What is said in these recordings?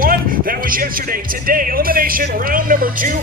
One, that was yesterday. Today, elimination round number 2.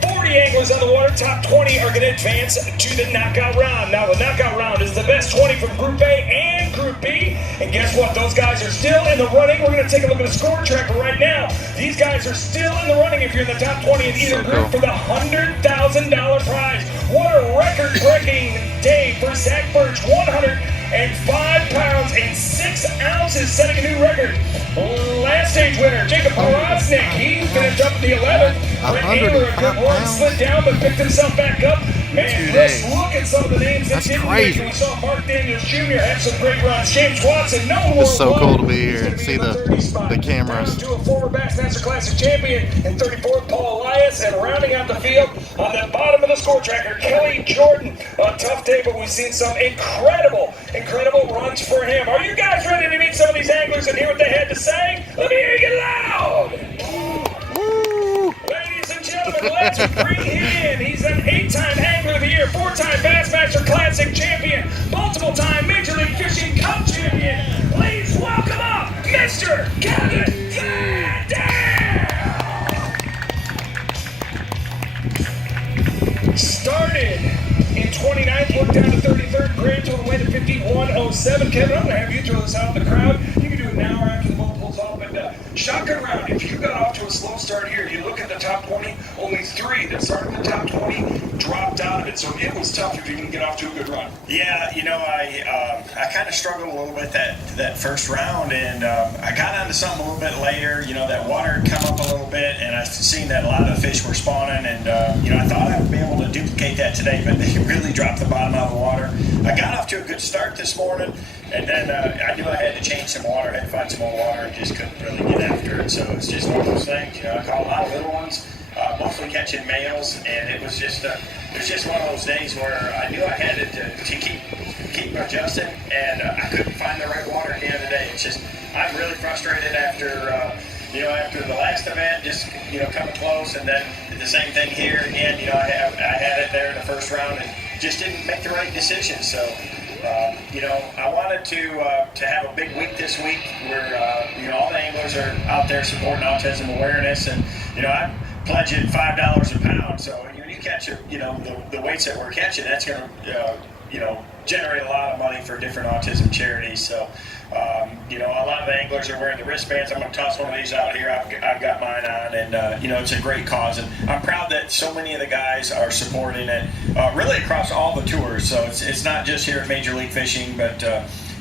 40 anglers on the water. Top 20 are going to advance to the knockout round. Now, the knockout round is the best 20 from Group A and Group B. And guess what? Those guys are still in the running. We're going to take a look at the score tracker right now. These guys are still in the running if you're in the top 20 in either group for the $100,000 prize. What a record-breaking day for Zach Birch. 105 pounds and 6 ounces, setting a new record. Last stage winner, Jacob Porosnik. He finished up in the 11th. Brett Ayler, a good run, slid down but picked himself back up. Man, let's look at some of the names that didn't make it. We saw Mark Daniels Jr. have some great runs. James Watson, no more. It's so cool to be here and see the cameras. To a former Bassmaster Classic champion in 34th, Paul Elias, and rounding out the field on the bottom of the score tracker, Kelly Jordan. A tough day, but we've seen some incredible runs for him. Are you guys ready to meet some of these anglers and hear what they had to say? Let me hear you get loud. Ladies and gentlemen, let's bring him in. He's an 8-time Angler of the Year, 4-time Bassmaster Classic champion, multiple-time Major League Fishing Cup champion. Please welcome up Mr. Kevin Van Dam. Started in 29th, worked down to 33rd, grand total weight of 51.07. Kevin, I'm going to have you throw this out in the crowd. You can do it now or after the multiples off. But shotgun round, if you got off to a slow start here, you look at the top 20, only 3 that started in the top 20 dropped out of it. So it was tough if you didn't get off to a good run. Yeah, you know, I kind of struggled a little bit that first round, and I got onto something a little bit later. You know, that water had come up a little bit, and I seen that a lot of the fish were spawning, and you know, I thought I would be able to duplicate that today, but they really dropped the bottom out of the water. I got off to a good start this morning, and then I knew I had to change some water, I had to find some more water, and just couldn't really get after it. So it's just one of those things. You know, I caught a lot of little ones, mostly catching males, and it was just one of those days where I knew I had to keep adjusting, and I couldn't find the right water at the end of the day. It's just, I'm really frustrated after you know, after the last event, just, you know, coming close, and then the same thing here again. You know, I had it there in the first round and just didn't make the right decision. So, you know, I wanted to have a big week this week where, you know, all the anglers are out there supporting autism awareness, and, you know, I'm pledging $5 a pound. So when you catch it, you know, the weights that we're catching, that's going to, you know, generate a lot of money for different autism charities. So, you know, a lot of the anglers are wearing the wristbands. I'm going to toss one of these out here. I've got mine on, and, you know, it's a great cause. And I'm proud that so many of the guys are supporting it, really across all the tours. So it's not just here at Major League Fishing, but,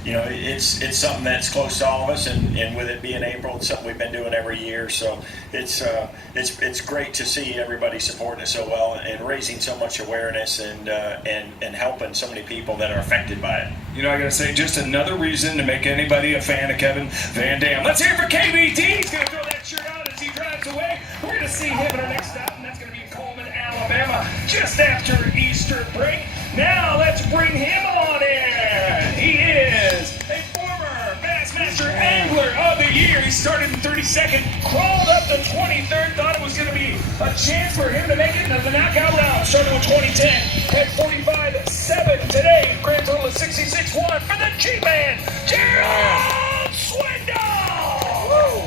you know, it's something that's close to all of us, and with it being April, it's something we've been doing every year. So it's great to see everybody supporting it so well and raising so much awareness and helping so many people that are affected by it. You know, I gotta say, just another reason to make anybody a fan of Kevin Van Dam. Let's hear it for KVT. He's gonna throw that shirt on as he drives away. We're gonna see him at our next stop, and that's gonna be in Coleman, Alabama, just after Easter break. Now let's bring him on in. He is a former Bassmaster Angler of the Year. He started in 32nd, crawled up to 23rd, thought it was going to be a chance for him to make it into the knockout round. Started with 2010, had 45.7 today, grand total of 66.1 for the G-Man, Gerald Swindle! Woo!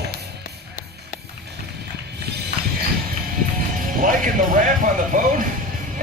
Liking the wrap on the boat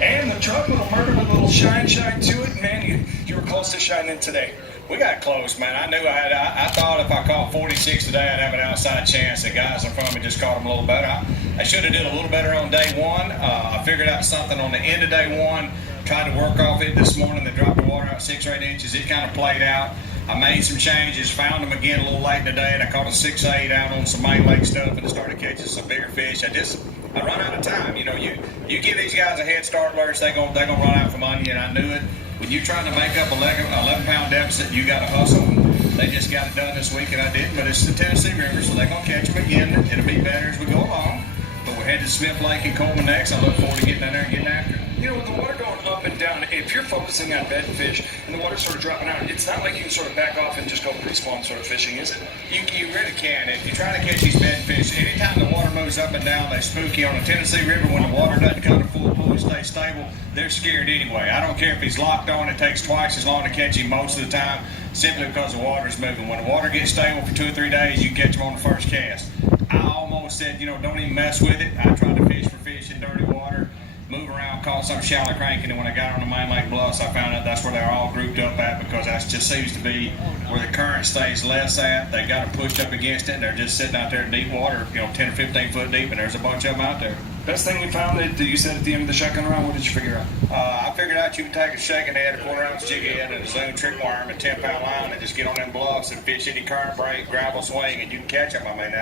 and the truck, little murder with a little shine to it. Man, you were close to shining today. We got close, man. I knew I thought if I caught 46 today, I'd have an outside chance. The guys in front of me just caught them a little better. I should have did a little better on day one. I figured out something on the end of day one. Tried to work off it this morning. They dropped the water out 6 or 8 inches. It kind of played out. I made some changes, found them again a little late in the day, and I caught a 6-8 out on some main lake stuff, and I started catching some bigger fish. I run out of time. You know, you give these guys a head start, Lurch, they're gonna run out for money, and I knew it. When you're trying to make up 11-pound deficit, you got to hustle. They just got it done this week, and I did. But it's the Tennessee River, so they're gonna catch them again. It'll be better as we go along. But we're headed to Smith Lake and Coleman next. I look forward to getting in there and getting after it. You know, with the water going up and down, if you're focusing on bed fish and the water's sort of dropping out, it's not like you can sort of back off and just go pre-spawn sort of fishing, is it? You really can. If you're trying to catch these bed fish, anytime the water moves up and down, they spook you. On the Tennessee River, when the water doesn't come to full pull and stay stable, they're scared anyway. I don't care if he's locked on, it takes twice as long to catch him most of the time, simply because the water's moving. When the water gets stable for 2 or 3 days, you catch him on the first cast. I almost said, don't even mess with it. I tried to fish for fish in dirty water, move around, caught some shallow cranking, and when I got on the main lake bluffs, I found out that's where they're all grouped up at, because that just seems to be where the current stays less at. They got them pushed up against it, and they're just sitting out there in deep water, 10 or 15 foot deep, and there's a bunch of them out there. Best thing we found that you said at the end of the shotgun round, what did you figure out? I figured out you can take a shaking head, a quarter-ounce jig head, and a Zoom trick worm, and 10-pound line, and just get on them bluffs and fish any current break, gravel swing, and you can catch them. I mean,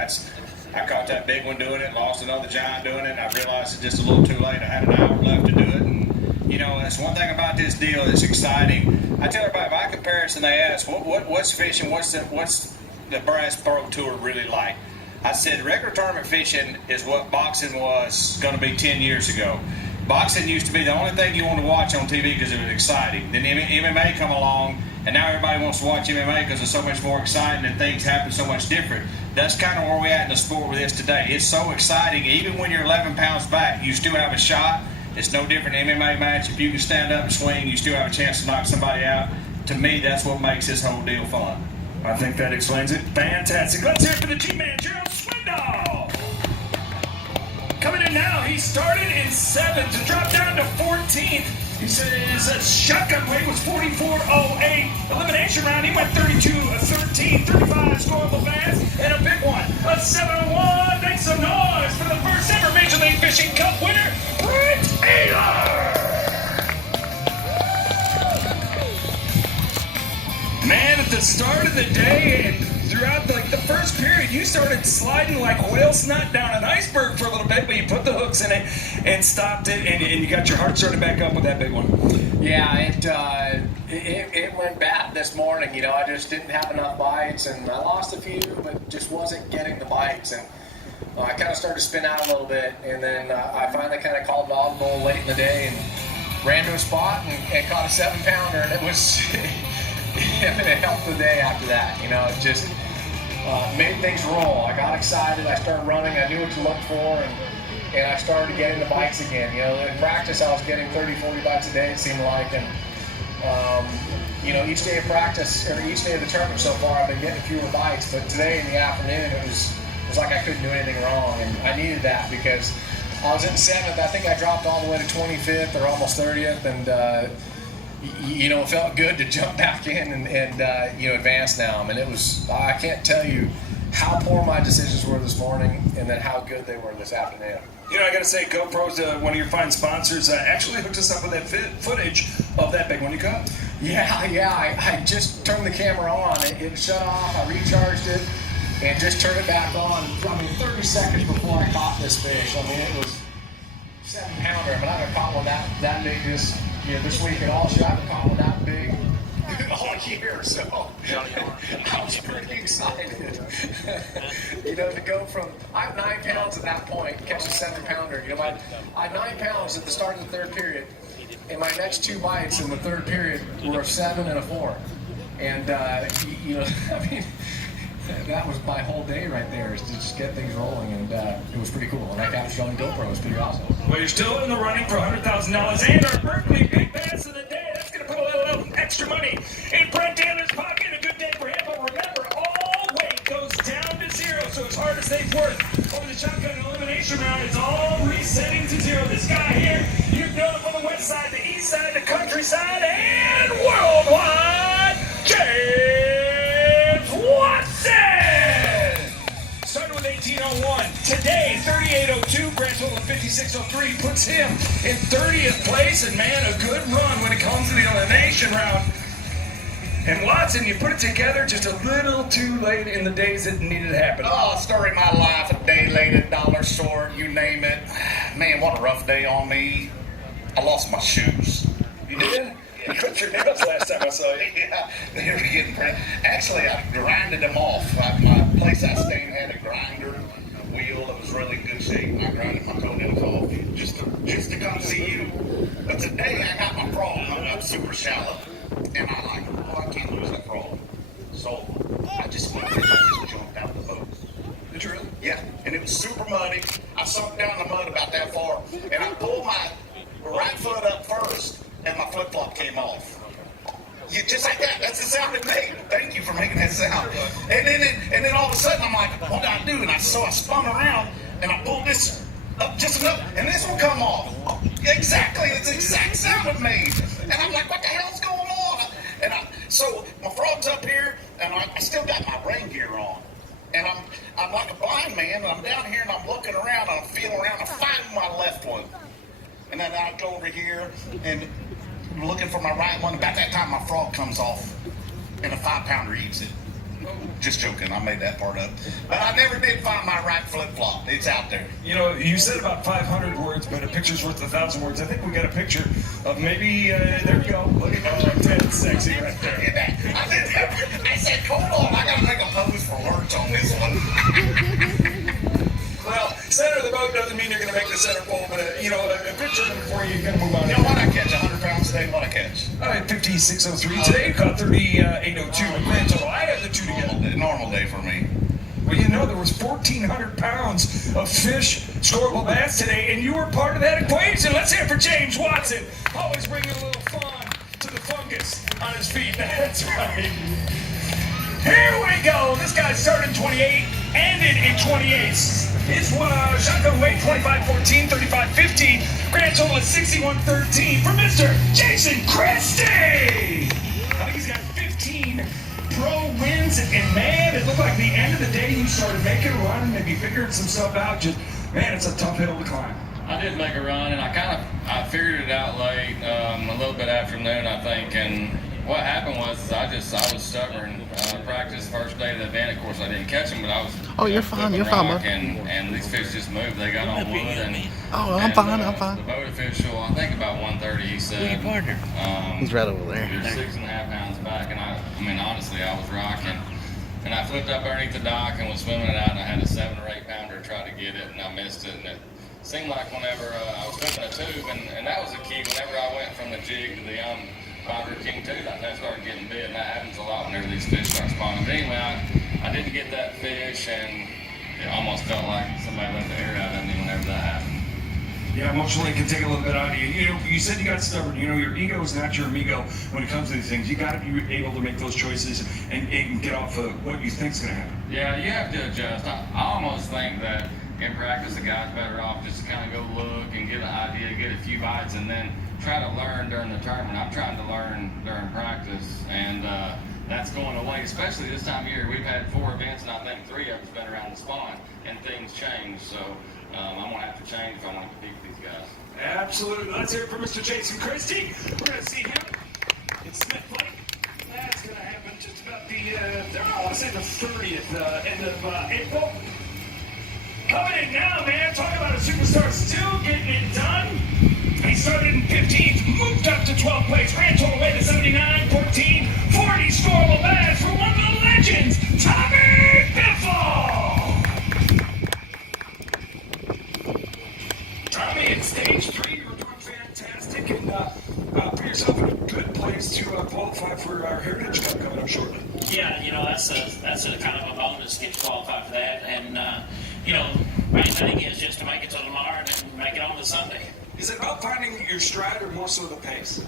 I caught that big one doing it, lost another giant doing it, and I realized it's just a little too late. I had an hour left to do it, and that's one thing about this deal that's exciting. I tell everybody, if I compare us and they ask, what's fishing, what's the Bass Pro Tour really like? I said regular tournament fishing is what boxing was going to be 10 years ago. Boxing used to be the only thing you want to watch on TV because it was exciting. Then MMA come along, and now everybody wants to watch MMA because it's so much more exciting and things happen so much different. That's kind of where we're at in the sport with this today. It's so exciting. Even when you're 11 pounds back, you still have a shot. It's no different than an MMA match. If you can stand up and swing, you still have a chance to knock somebody out. To me, that's what makes this whole deal fun. I think that explains it. Fantastic. Let's hear it for the G-Man, Gerald Swindoll. Coming in now, he started in 7th to drop down to 14th. He said his shotgun weight was 44.08. Elimination round, he went 32-13, 35 scoreable bass, and a big one, a 701. Make some noise for the first ever Major League Fishing Cup winner, Brent Taylor. Man, at the start of the day and throughout the first period, you started sliding like whale snot down an iceberg for a little bit, but you put the hooks in it and stopped it, and you got your heart started back up with that big one. Yeah, it went bad this morning. I just didn't have enough bites, and I lost a few, but just wasn't getting the bites. And I kind of started to spin out a little bit, and then I finally kind of called an audible late in the day and ran to a spot and caught a 7-pounder, and it was... it helped the day after that. It just made things roll. I got excited. I started running. I knew what to look for, and I started getting the bites again. In practice, I was getting 30, 40 bites a day, it seemed like. And, each day of practice, or each day of the tournament so far, I've been getting fewer bites. But today in the afternoon, it was like I couldn't do anything wrong. And I needed that because I was in 7th. I think I dropped all the way to 25th or almost 30th. And, it felt good to jump back in and advance now. I mean, I can't tell you how poor my decisions were this morning and then how good they were this afternoon. I got to say, GoPro's one of your fine sponsors, actually hooked us up with that footage of that big one you caught. Yeah, I just turned the camera on. It shut off, I recharged it, and just turned it back on. 30 seconds before I caught this fish. It was 7-pounder. I haven't caught one that big this week at all. I haven't caught one that big all year, so I was pretty excited. To go from, I have 9 pounds at that point, catch a 7-pounder. I had 9 pounds at the start of the third period, and my next 2 bites in the third period were a 7 and a 4. And, that was my whole day right there, is to just get things rolling, and it was pretty cool. And I captured on GoPro. It was pretty awesome. Well, you're still in the running for $100,000 and our Berkeley Big Bass of the day. That's going to put a little extra money in Brent Taylor's pocket. A good day for him. But remember, all weight goes down to 0. So as hard as they've worked over the shotgun elimination round, it's all resetting to 0. This guy here, you've known him from the west side, the east side, the countryside, and worldwide. James Watson! Started with 1801. Today, 3802. Grand total of 5603 puts him in 30th place. And man, a good run when it comes to the elimination round. And Watson, you put it together just a little too late in the days that needed to happen. Oh, story of my life, a day late, a dollar short, you name it. Man, what a rough day on me. I lost my shoes. You did? You clipped your nails last time I saw you. Yeah, they were getting pretty. Actually, I grinded them off. My place I stayed in had a grinder wheel that was really in good shape, and I grinded my toenails off just to come see you. But today I got my frog hung up super shallow, and I I can't lose that frog. So I just jumped out the boat. Did you really? Yeah, and it was super muddy. I sunk down the mud about that far, and I pulled my right foot up first, and my flip-flop came off. You just like that. That's the sound it made. Thank you for making that sound. And then all of a sudden I'm like, what do I do? And so I spun around and I pulled this up just enough, and this will come off. Exactly, it's the exact sound it made. And I'm like, what the hell's going on? And so my frog's up here, and I still got my rain gear on. And I'm like a blind man, and I'm down here, and I'm looking around, and I'm feeling around, and finding my left one. And then I go over here, and looking for my right one. About that time, my frog comes off, and a 5-pounder eats it. Just joking, I made that part up. But I never did find my right flip-flop. It's out there. You know, you said about 500 words, but a picture's worth 1,000 words. I think we got a picture of maybe, there we go. Look at that, dead sexy right there. I said, hold on, I gotta make a pose for words on this one. Well, center of the boat doesn't mean you're going to make the center pole, but, you know, a picture before you can move on. You know what I catch? 100 pounds today, what I catch? All right, 5603. Today you caught 3802 in grand total. I had the two together. Normal day for me. Well, you know, there was 1,400 pounds of fish, scoreable bass today, and you were part of that equation. Let's hear it for James Watson. Always bringing a little fun to the fungus on his feet. That's right. Here we go. This guy started in 28, ended in 28. His shotgun weight 25-14, 35-15. Grand total is 61-13 for Mr. Jason Christie. I think he's got 15 pro wins, and man, it looked like the end of the day you started making a run, maybe figuring some stuff out. Just, man, it's a tough hill to climb. I did make a run, and I figured it out late, a little bit after noon, I think, and what happened was I was stubborn. Practice first day of the event, of course I didn't catch them, but I was. Oh, you're fine, bro. And these fish just moved. They got on wood, and I'm fine. The boat official, I think about 1:30, he said. Your partner. He's right over there. You're 6.5 pounds back, and I mean honestly, I was rocking. And I flipped up underneath the dock and was swimming it out, and I had a 7 or 8 pounder try to get it, and I missed it. And it seemed like whenever I was flipping a tube, and that was the key. Whenever I went from the jig to the Fiber King tooth, I started getting bit, and that happens a lot whenever these fish start spawning. But anyway, I didn't get that fish, and it almost felt like somebody let the air out of me whenever that happened. Yeah, emotionally it can take a little bit out of you. You know, you said you got stubborn. You know, your ego is not your amigo when it comes to these things. You got to be able to make those choices and get off of what you think is going to happen. Yeah, you have to adjust. I almost think that in practice, the guy's better off just to kind of go look and get an idea, get a few bites, and then try to learn during the tournament. I'm trying to learn during practice, and that's going away, especially this time of year. We've had 4 events, and I think 3 of them's been around the spawn, and things change. So I'm going to have to change if I want to compete with these guys. Absolutely. Let's hear it for Mr. Jason Christie. We're going to see him in Smith Lake. That's going to happen just about I say the 30th, end of April. Coming in now, man. Talk about a superstar still getting it done. He started in 15th, moved up to 12th place. Grand total weight of 79, 14, 40 scoreable bags for one of the legends, Tommy Biffle. Tommy, in stage 3, you were doing fantastic, and put yourself in a good place to qualify for our Heritage Cup coming up shortly. Yeah, you know, that's a kind of a bonus to get qualified for that. And, you know, main thing is just to make it to Lamar and then make it on to Sunday. Is it about finding your stride or more so the pace?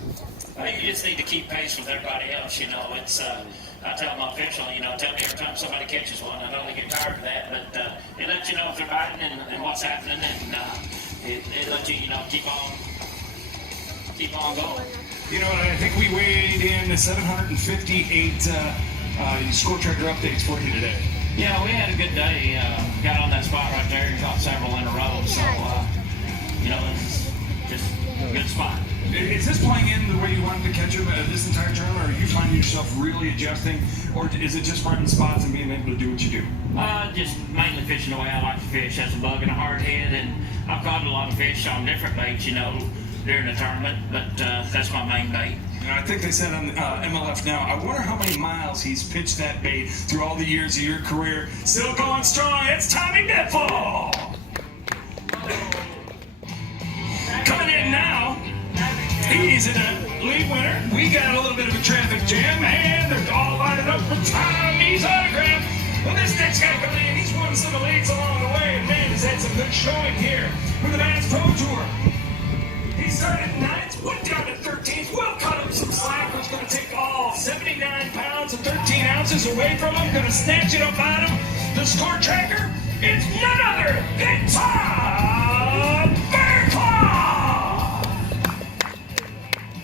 You just need to keep pace with everybody else, you know. It's, I tell my official, you know, tell me every time somebody catches one. I know they get tired of that, but it lets you know if they're biting and what's happening, and it lets you, you know, keep on going. You know, I think we weighed in 758 score tracker updates for you today. Yeah, we had a good day. Got on that spot right there and caught several in a row. So, you know, it's just a good spot. Is this playing in the way you wanted to catch him this entire tournament, or are you finding yourself really adjusting, or is it just finding spots and being able to do what you do? Just mainly fishing the way I like to fish. That's a bug and a hard head, and I've caught a lot of fish on different baits, you know, during the tournament, but that's my main bait. I think they said on MLF Now, I wonder how many miles he's pitched that bait through all the years of your career. Still going strong, it's Tommy Biffle! Coming in now, he's in a league winner. We got a little bit of a traffic jam, and they're all lining up for Tommy's autograph. Well, this next guy coming in, he's won some elites along the way, and man, he's had some good showing here with the Man's Pro Tour. He started 9th, went down to 13th, well cut him some slack was going to take all 79 pounds and 13 ounces away from him, going to snatch it up out of him. The score tracker, it's none other than Todd Fairclough!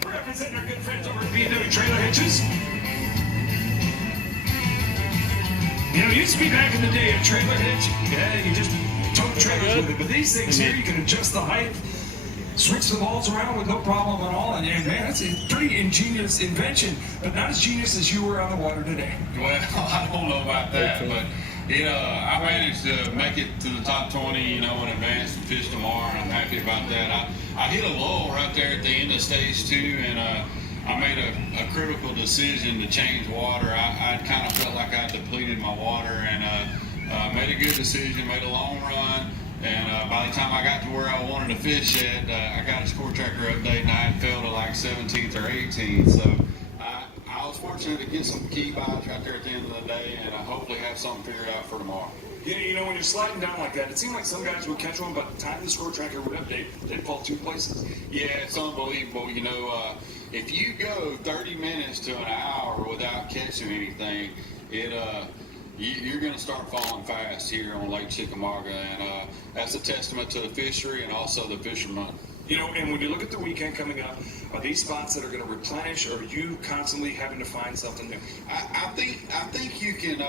Representing our good friends over at B&W Trailer Hitches. You know, it used to be back in the day, a trailer hitch, yeah, you just tow trailers with it. But these things here, you can adjust the height, switch the balls around with no problem at all. And man, it's a pretty ingenious invention, but not as genius as you were on the water today. Well, I don't know about that, but I managed to make it to the top 20, in advance and fish tomorrow, and I'm happy about that. I hit a lull right there at the end of stage 2, and I made a critical decision to change water. I kind of felt like I depleted my water, and made a good decision, made a long run, and by the time I got to where I wanted to fish at, I got a score tracker update, and I fell to like 17th or 18th, so I was fortunate to get some key bites right there at the end of the day, and I hopefully have something figured out for tomorrow. Yeah, when you're sliding down like that, it seemed like some guys would catch one, but by the time the score tracker would update, they'd fall 2 places. Yeah, it's unbelievable. If you go 30 minutes to an hour without catching anything, you're going to start falling fast here on Lake Chickamauga, and that's a testament to the fishery and also the fishermen. And when you look at the weekend coming up, are these spots that are going to replenish, or are you constantly having to find something new? I think you can,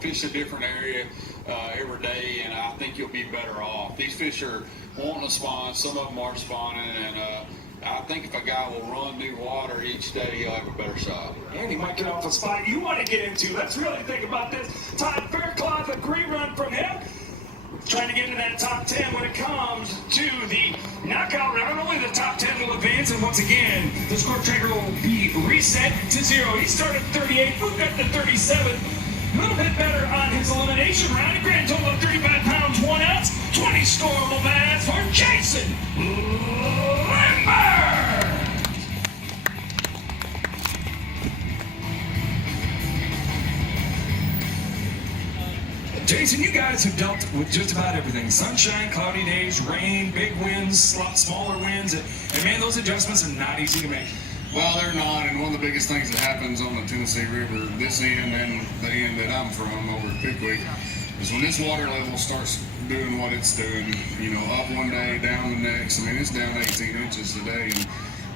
fish a different area every day, and I think you'll be better off. These fish are wanting to spawn. Some of them are spawning, and I think if a guy will run new water each day, he'll have a better shot. And he might get off a spot you want to get into. Let's really think about this. Todd Fairclough, a great run from him. Trying to get into that top 10 when it comes to the knockout round. Only the top 10 will advance, and once again, the score tracker will be reset to 0. He started 38, moved up to 37. A little bit better on his elimination round. A grand total of 35 pounds, 1 ounce, 20 storable bass for Jason Lambert. Jason, you guys have dealt with just about everything. Sunshine, cloudy days, rain, big winds, smaller winds, and man, those adjustments are not easy to make. Well, they're not, and one of the biggest things that happens on the Tennessee River, this end and the end that I'm from over at Pickwick, is when this water level starts doing what it's doing, up one day, down the next. I mean, it's down 18 inches today, and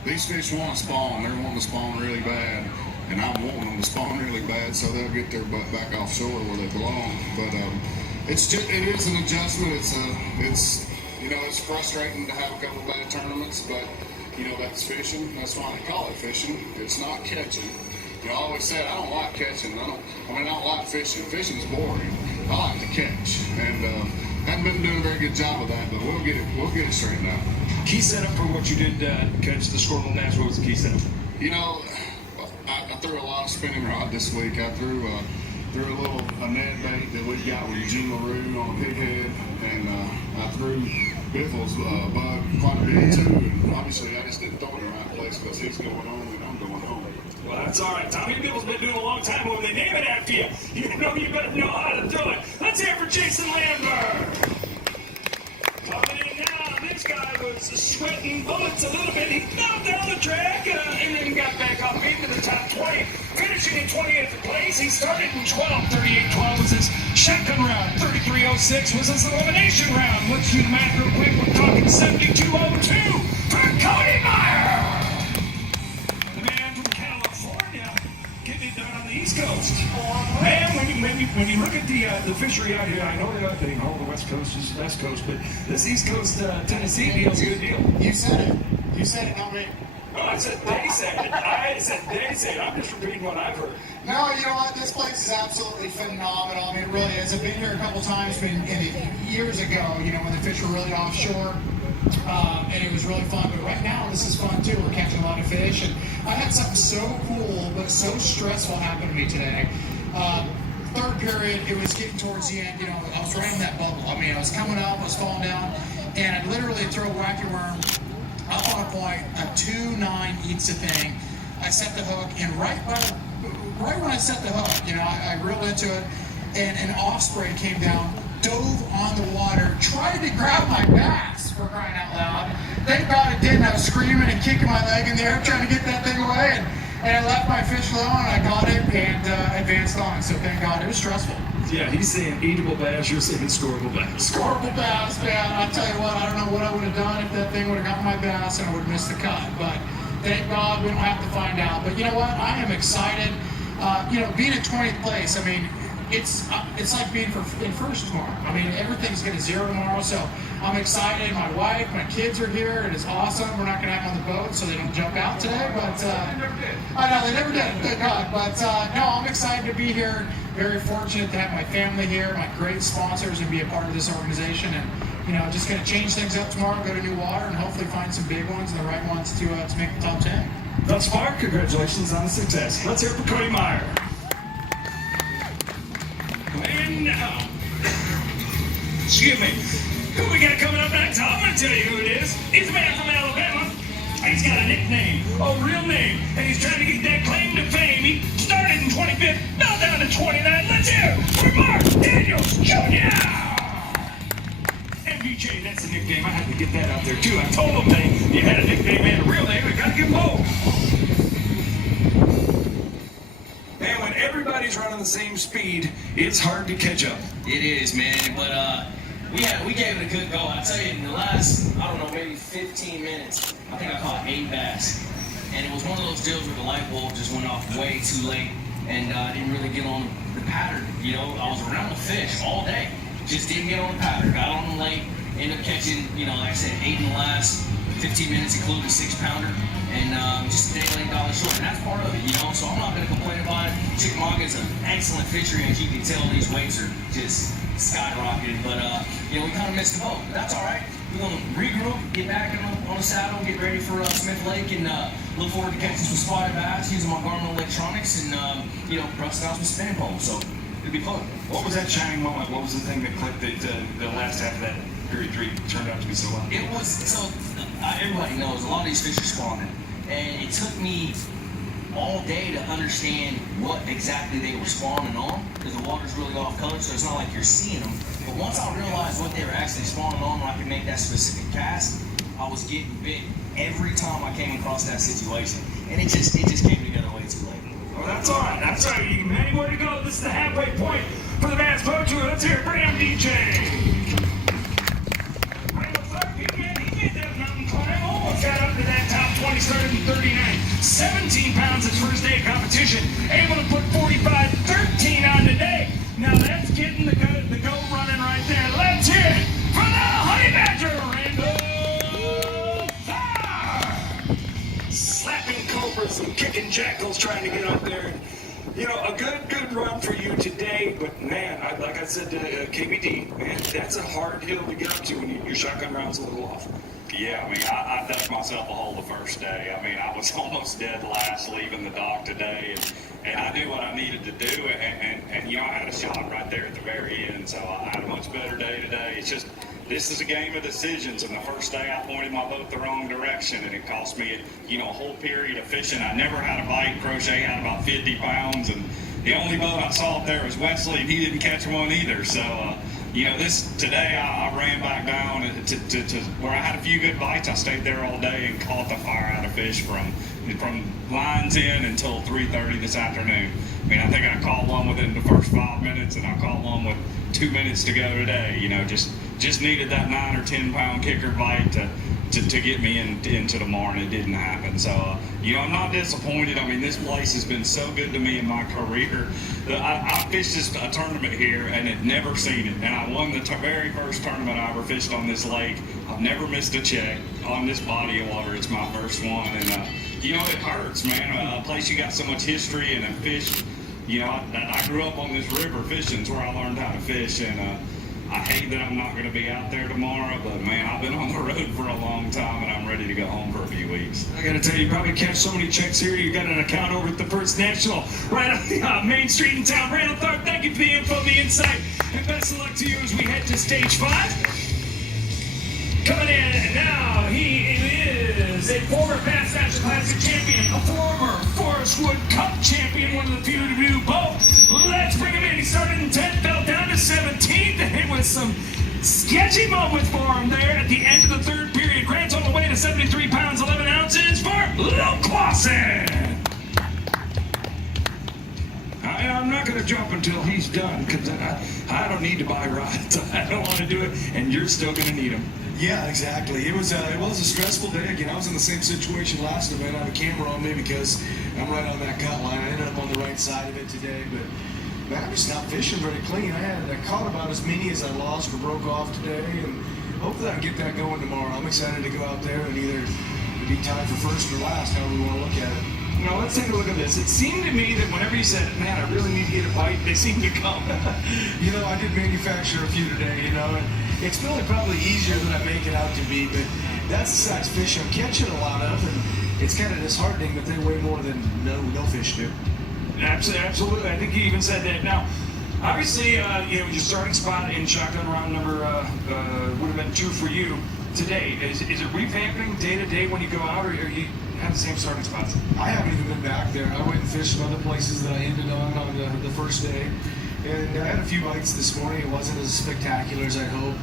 these fish want to spawn. They're wanting to spawn really bad. And I'm wanting them to spawn really bad, so they'll get their butt back offshore where they belong. But it is an adjustment. It's frustrating to have a couple bad tournaments, but that's fishing. That's why they call it fishing. It's not catching. I always said I don't like catching. I don't like fishing. Fishing's boring. I like to catch, and haven't been doing a very good job of that. But we'll get it straightened out. Key setup for what you did catch the squirrel bass. What was the key setup? I threw a lot of spinning rod this week. I threw a net bait that we got with Jim LaRue on a pig head, and I threw Biffle's bug quite a bit too. And obviously, I just didn't throw it in the right place because he's going home and I'm going home. Well, that's all right. Tommy Biffle's been doing a long time, but when they name it after you, you better know how to throw it. Let's hear it for Jason Lambert. Coming in now, this guy was sweating bullets a little bit. He fell down the track and then got back up into the top 20, finishing in 20th place. He started in 12. 38-12 was his shotgun round. 33-06 was his elimination round. Let's do the math real quick. We're talking 72-02 for Cody Meyer. The man from California getting it done on the East Coast. Man, when you look at the fishery out here, I know the West Coast is the West Coast, but this East Coast Tennessee deal is a good deal. You said it, not me. No, I said they said it. I said they said it. I'm just repeating what I've heard. No, you know what? This place is absolutely phenomenal. I mean, it really is. I've been here a couple times, years ago, when the fish were really offshore. And it was really fun, but right now this is fun too. We're catching a lot of fish, and I had something so cool but so stressful happen to me today. Third period, it was getting towards the end. I was right in that bubble. I mean, I was coming up, I was falling down, and I'd literally throw a wacky worm up on a point. A 2-9 eats the thing. I set the hook, and right when I set the hook, I reeled into it, and an osprey came down, dove on the water, tried to grab my bass, for crying out loud. thank God it didn't. I was screaming and kicking my leg in the air trying to get that thing away, and I left my fish alone, and I caught it and advanced on. So thank God. It was stressful. Yeah, he's saying eatable bass, you're saying scoreable bass. Scoreable bass, man. I'll tell you what, I don't know what I would have done if that thing would have gotten my bass and I would have missed the cut. But thank God we don't have to find out. But you know what? I am excited. Being in 20th place, I mean, it's like being in first tomorrow. I mean, everything's going to zero tomorrow, so I'm excited. My wife, my kids are here. It is awesome. We're not going to have them on the boat, so they don't jump out today. But I know they never did. Thank God. But no, I'm excited to be here. Very fortunate to have my family here, my great sponsors, and be a part of this organization. And just going to change things up tomorrow, go to new water, and hopefully find some big ones and the right ones to make the top 10. Thus far, congratulations on the success. Let's hear it for Cody Meyer. And now, excuse me, who we got coming up next? I'm going to tell you who it is. He's a man from Alabama. He's got a nickname, a real name, and he's trying to get that claim to fame. He started in 25th, now down to 29. Let's hear it for Mark Daniels Jr. MVJ, that's a nickname. I had to get that out there too. I told him that you had a nickname and a real name. I got to give them both. And when everybody's running the same speed, it's hard to catch up. It is, man, but we gave it a good go. I tell you, in the last, maybe 15 minutes, I think I caught 8 bass. And it was one of those deals where the light bulb just went off way too late, and I didn't really get on the pattern. I was around the fish all day, just didn't get on the pattern. Got on them late, ended up catching, like I said, 8 in the last 15 minutes, including a 6-pounder, and just a $8 short. And that's part of it, so I'm not going to complain about it. Chickamauga is an excellent fishery, and as you can tell, these weights are just skyrocketing, but we kind of missed the boat. But that's all right. We're going to regroup, get back on the saddle, get ready for Smith Lake, and look forward to catching some spotted bass using my Garmin electronics, and busting out some spinning poles. So it'll be fun. What was that shining moment? What was the thing that clicked that the last half of that period 3 turned out to be so well? It was everybody knows a lot of these fish are spawning, and it took me all day to understand what exactly they were spawning on, because the water's really off color, so it's not like you're seeing them. But once I realized what they were actually spawning on, when I could make that specific cast, I was getting bit every time I came across that situation, and it just came together way too late. Well, that's all right. That's all right. You have anywhere to go. This is the halfway point for the Bass Boat Tour. Let's hear it for MDJ. Got up to that top 20, started in 39. 17 pounds his first day of competition. Able to put 45-13 on today. Now that's getting the go running right there. Let's hear it for the Honey Badger, Randall Farr. Slapping cobras and kicking jackals trying to get up there. A good run for you today, but man, like I said to KBD, man, that's a hard hill to get up to when your shotgun round's a little off. Yeah, I dug myself a hole the first day. I was almost dead last leaving the dock today, and I knew what I needed to do, and I had a shot right there at the very end, so I had a much better day today. It's just, this is a game of decisions, and the first day I pointed my boat the wrong direction, and it cost me a whole period of fishing. I never had a bite. Crochet had about 50 pounds, and the only boat I saw up there was Wesley, and he didn't catch one either, so today I ran back down to where I had a few good bites. I stayed there all day and caught the fire out of fish from line 10 until 3:30 this afternoon. I think I caught one within the first 5 minutes, and I caught one with 2 minutes to go today. Just needed that 9 or 10 pound kicker bite to get me into the morning. It didn't happen. So, I'm not disappointed. This place has been so good to me in my career. I fished a tournament here and had never seen it. And I won the very first tournament I ever fished on this lake. I've never missed a check on this body of water. It's my first one. And, it hurts, man. A place you got so much history and a fish. I grew up on this river fishing. It's where I learned how to fish. And, I hate that I'm not going to be out there tomorrow, but man, I've been on the road for a long time, and I'm ready to go home for a few weeks. I got to tell you, probably catch so many checks here. You got an account over at the First National, right on Main Street in town. Randall Farr, thank you for the info, the insight, and best of luck to you as we head to stage 5. Coming in, and now he is a former Bassmaster Classic champion, a former Forest Wood Cup champion, one of the few to do both. Let's bring him in. He started in 10th, fell down to 17th, and with some Sketchy moment for him there at the end of the third period. Grand total weight of 73 pounds, 11 ounces for Luke Clausen. I'm not going to jump until he's done because I don't need to buy rides. I don't want to do it, and you're still going to need them. Yeah, exactly. It was a stressful day. Again, I was in the same situation last event. I have a camera on me because I'm right on that cut line. I ended up on the right side of it today, but man, I'm just not fishing very clean. I caught about as many as I lost or broke off today, and hopefully I can get that going tomorrow. I'm excited to go out there and either be tied for first or last, however we want to look at it. Now, let's take a look at this. It seemed to me that whenever you said, man, I really need to get a bite, they seem to come. You know, I did manufacture a few today, you know, and it's really probably easier than I make it out to be, but that's the size fish I'm catching a lot of, and it's kind of disheartening that they weigh more than no fish do. Absolutely. I think you even said that. Now, obviously, your starting spot in shotgun round number would have been 2 for you today. Is it revamping day to day when you go out, or you have the same starting spots? I haven't even been back there. I went and fished some other places that I ended on the first day, and I had a few bites this morning. It wasn't as spectacular as I'd hoped.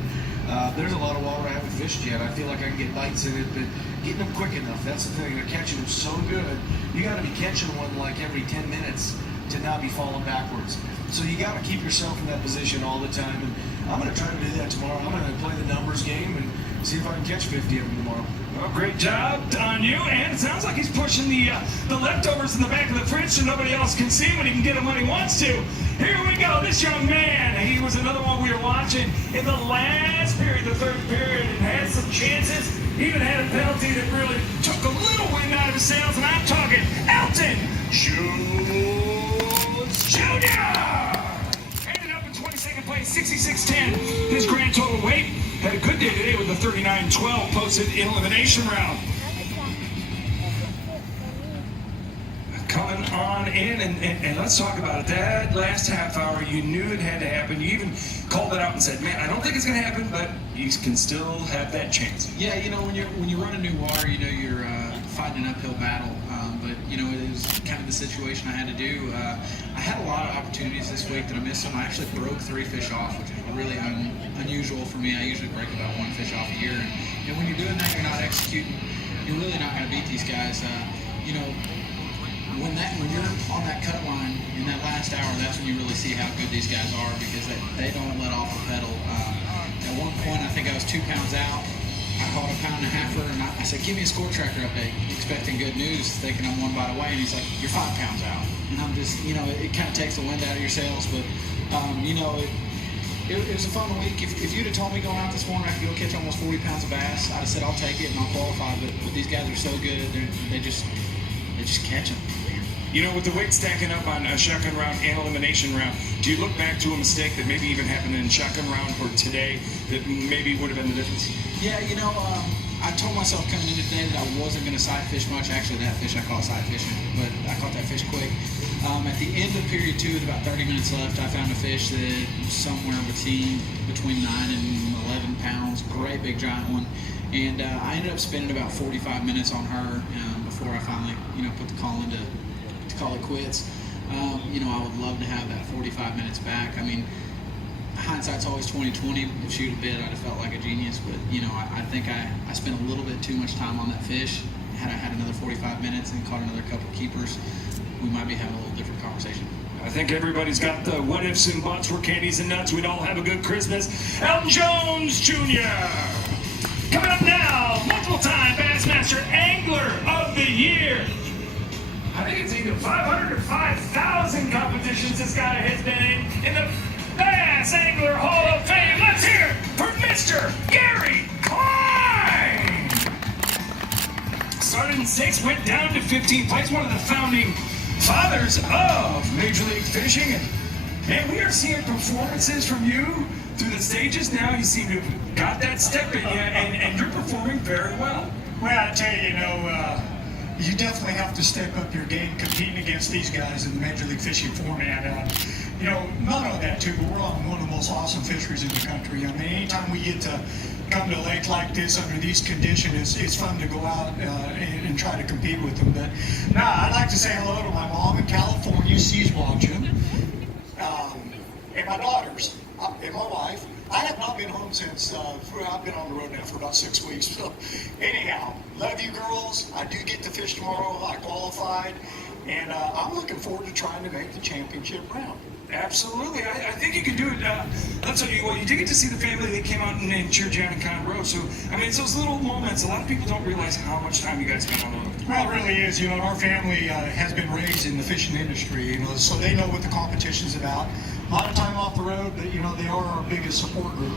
There's a lot of water I haven't fished yet. I feel like I can get bites in it, but getting them quick enough, that's the thing. They're catching them so good. You got to be catching one like every 10 minutes to not be falling backwards. So you got to keep yourself in that position all the time, and I'm going to try to do that tomorrow. I'm going to play the numbers game and see if I can catch 50 of them tomorrow. Well, great job on you, and it sounds like he's pushing the leftovers in the back of the fridge so nobody else can see when he can get them when he wants to. Here we go, this young man, he was another one we were watching in the last period, the third period, and had some chances, even had a penalty that really took a little wind out of his sails, and I'm talking Elton Schultz Jr. Ended up in 22nd place, 66.10, his grand total weight. Had a good day today with a 39-12 posted elimination round. Coming on in, and let's talk about it. That last half hour, you knew it had to happen. You even called it out and said, man, I don't think it's going to happen, but you can still have that chance. Yeah, you know, when you run a new water, you know you're fighting an uphill battle. But, you know, it was kind of the situation I had to do. I had a lot of opportunities this week that I missed them. I actually broke 3 fish off, which is really unusual for me. I usually break about 1 fish off a year. And when you're doing that, you're not executing. You're really not going to beat these guys. You know, when you're on that cut line in that last hour, that's when you really see how good these guys are, because they don't let off the pedal. At one point, I think I was 2 pounds out. I caught a 1.5 pounder, and I said, give me a score tracker update, expecting good news, thinking I'm 1 bite away, and he's like, you're 5 pounds out. And I'm just, you know, it kind of takes the wind out of your sails, but, you know, it was a fun week. If you'd have told me going out this morning I could go catch almost 40 pounds of bass, I'd have said, I'll take it and I'll qualify, but these guys are so good, they just catch them. You know, with the weight stacking up on a shotgun round and elimination round, do you look back to a mistake that maybe even happened in shotgun round or today that maybe would have been the difference? Yeah, you know, I told myself coming in today that I wasn't going to sight fish much. Actually, that fish I caught sight fishing, but I caught that fish quick. At the end of period 2, with about 30 minutes left, I found a fish that was somewhere between 9 and 11 pounds, great big giant one. And I ended up spending about 45 minutes on her before I finally, you know, put the call in to call it quits. You know, I would love to have that 45 minutes back. I mean, hindsight's always 20/20. If shoot a bit, I'd have felt like a genius. But you know, I think I spent a little bit too much time on that fish. Had I had another 45 minutes and caught another couple keepers, we might be having a little different conversation. I think everybody's got the what ifs and buts. We're candies and nuts. We'd all have a good Christmas. Elton Jones Jr. Coming up now, multiple-time Bassmaster Angler of the Year. I think it's either 500 or 5,000 competitions this guy has been in the Bass Angler Hall of Fame. Let's hear it for Mr. Gary Klein. Started in 6th, went down to 15th place, one of the founding fathers of Major League Fishing. And man, we are seeing performances from you through the stages now. You seem to have got that step in you, and you're performing very well. Well, I tell you, you know, you definitely have to step up your game competing against these guys in the Major League Fishing format. You know, not only that too, but we're on one of the most awesome fisheries in the country. I mean, anytime we get to come to a lake like this under these conditions, it's fun to go out and try to compete with them. But I'd like to say hello to my mom in California. She's watching. And my daughters and my wife. I have not been home since I've been on the road now for about 6 weeks. So, anyhow, love you girls. I do get to fish tomorrow. I qualified, and I'm looking forward to trying to make the championship round. Absolutely. I think you could do it. I'll tell you what, you did get to see the family that came out and cheered you on and kind of rode. So, I mean, it's those little moments. A lot of people don't realize how much time you guys spend on the road. Well, it really is. You know, our family has been raised in the fishing industry, you know, so they know what the competition's about. A lot of time off the road, but, you know, they are our biggest support group.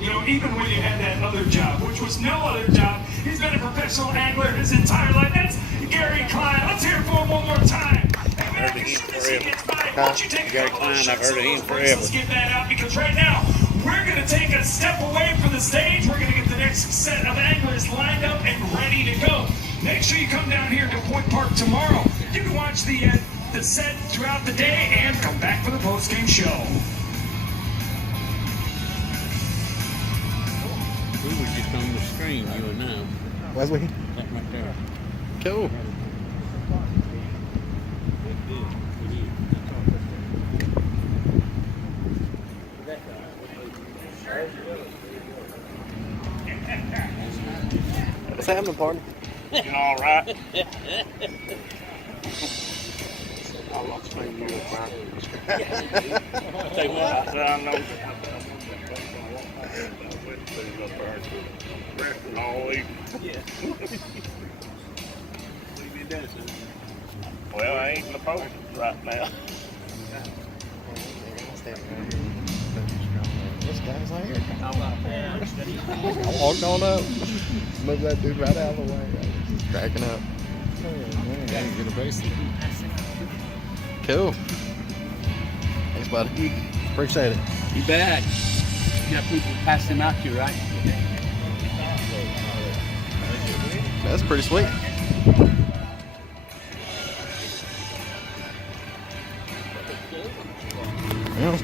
You know, even when you had that other job, which was no other job, he's been a professional angler his entire life. That's Gary Klein. Let's hear it for him one more time. I've heard of him forever. Gary Klein, I've heard of him forever. Let's get that out because right now we're going to take a step away from the stage. We're going to get the next set of anglers lined up and ready to go. Make sure you come down here to Point Park tomorrow. You can watch the set throughout the day and come back for the post-game show. We were just on the screen, you and I. Was we? That right there. Cool. What's happening, partner? You all right? I'll explain you about Say what? I know. Resting all week. Well, I ain't in the post right now. This guy's out here. I'm walking on up. Move that dude right out of the way. He's cracking up. Get a base. Cool. Thanks, buddy. Appreciate it. You bet. You got people passing out to you, right? That's pretty sweet. Yeah.